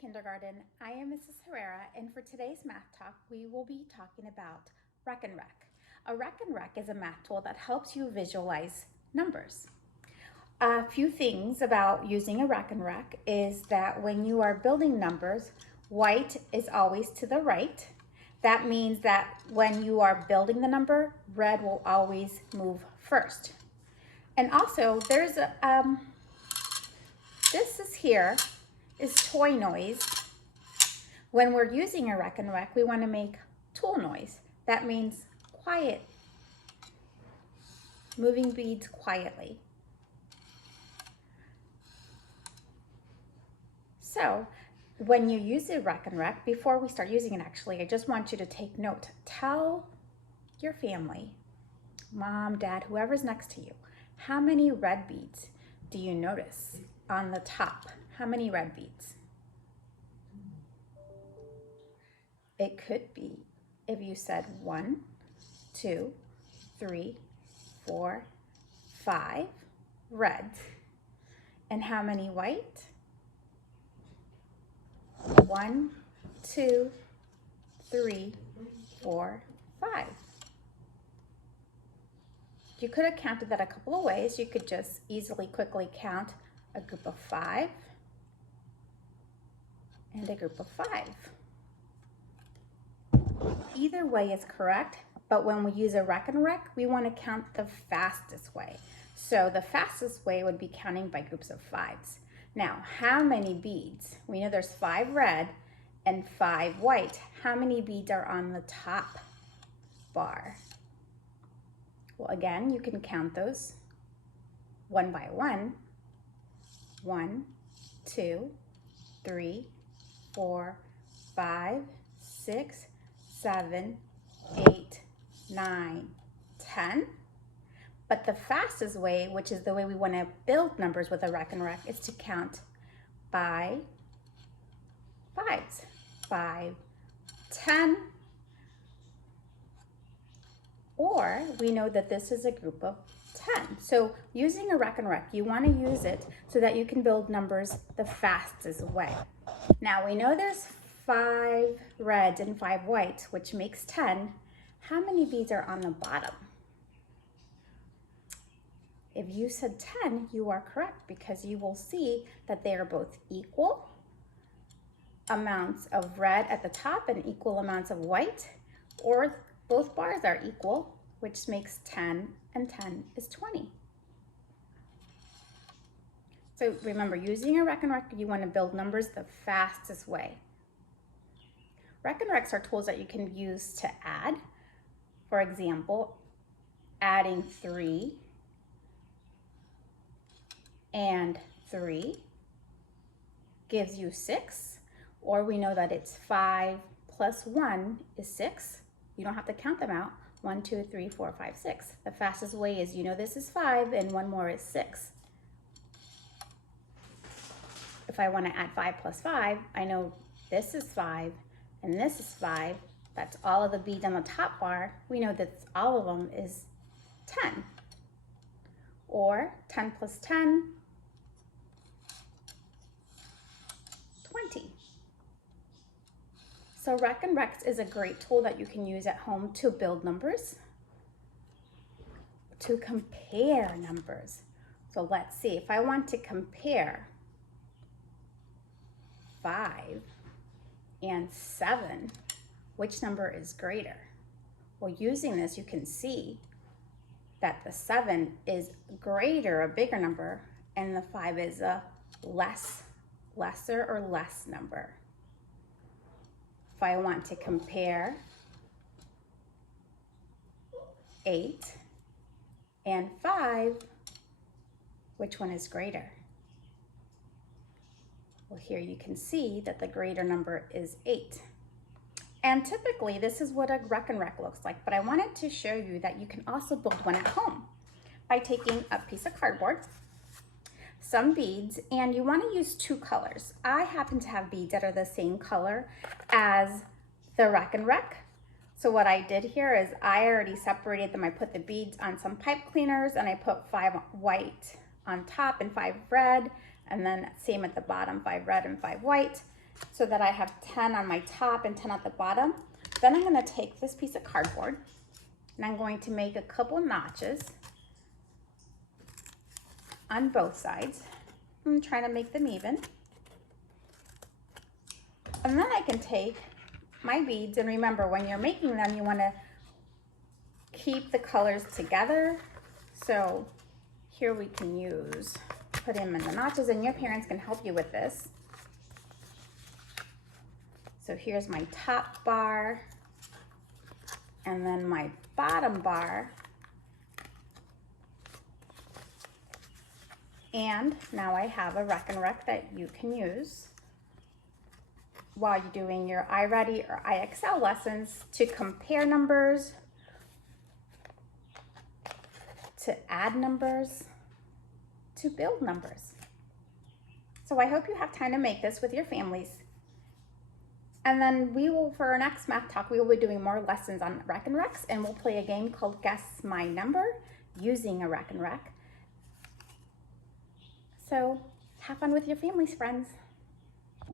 Kindergarten. I am Mrs. Herrera, and for today's math talk, we will be talking about Reckon Rec. A Reckon Rec is a math tool that helps you visualize numbers. A few things about using a Reckon Rec is that when you are building numbers, white is always to the right. That means that when you are building the number, red will always move first. And also, there's this is here is toy noise. When we're using a Reckon Rec, we want to make tool noise. That means quiet, moving beads quietly. So when you use a Reckon Rec, before we start using it actually, I just want you to take note. Tell your family, mom, dad, whoever's next to you, how many red beads do you notice on the top? How many red beads? It could be if you said 1, 2, 3, 4, 5 reds. And how many white? 1, 2, 3, 4, 5. You could have counted that a couple of ways. You could just easily, quickly count a group of 5 and a group of 5. Either way is correct, but when we use a Reckon Rec, we want to count the fastest way. So the fastest way would be counting by groups of 5s. Now, how many beads? We know there's 5 red and 5 white. How many beads are on the top bar? Well, again, you can count those one by one. 1, 2, 3, 4, 5, 6, 7, 8, 9, 10. But the fastest way, which is the way we want to build numbers with a Reckon Rec, is to count by 5s. 5, 10. Or we know that this is a group of 10. So using a Reckon Rec, you want to use it so that you can build numbers the fastest way. Now we know there's 5 reds and 5 whites, which makes 10. How many beads are on the bottom? If you said 10, you are correct because you will see that they are both equal amounts of red at the top and equal amounts of white, or both bars are equal, which makes 10 and 10 is 20. So remember, using a Reckon Rec, you want to build numbers the fastest way. Reckon Recs are tools that you can use to add. For example, adding 3 and 3 gives you 6, or we know that it's 5 plus 1 is 6. You don't have to count them out. 1, 2, 3, 4, 5, 6. The fastest way is, you know, this is 5 and one more is 6. If I want to add 5 plus 5, I know this is 5 and this is 5. That's all of the beads on the top bar. We know that all of them is 10. Or 10 plus 10, 20. So Reckon Recs is a great tool that you can use at home to build numbers, to compare numbers. So let's see, if I want to compare 5 and 7, which number is greater? Well, using this, you can see that the 7 is greater, a bigger number, and the 5 is a lesser or less number. If I want to compare 8 and 5, which one is greater? Well, here you can see that the greater number is 8. And typically this is what a Reckon Rec looks like, but I wanted to show you that you can also build one at home by taking a piece of cardboard, some beads, and you want to use 2 colors. I happen to have beads that are the same color as the Reckon Rec. So what I did here is I already separated them. I put the beads on some pipe cleaners and I put 5 white on top and 5 red, and then same at the bottom, 5 red and 5 white. so that I have 10 on my top and 10 at the bottom. Then I'm going to take this piece of cardboard and I'm going to make a couple notches on both sides. I'm trying to make them even. And then I can take my beads, and remember, when you're making them, you want to keep the colors together. So here we can put them in the notches, and your parents can help you with this. So here's my top bar, and then my bottom bar. And now I have a Reck and Rec that you can use while you're doing your iReady or IXL lessons to compare numbers, to add numbers, to build numbers. So I hope you have time to make this with your families. And then for our next math talk, we will be doing more lessons on Reck and Recs, and we'll play a game called Guess My Number using a Reck and Rec. So have fun with your families, friends.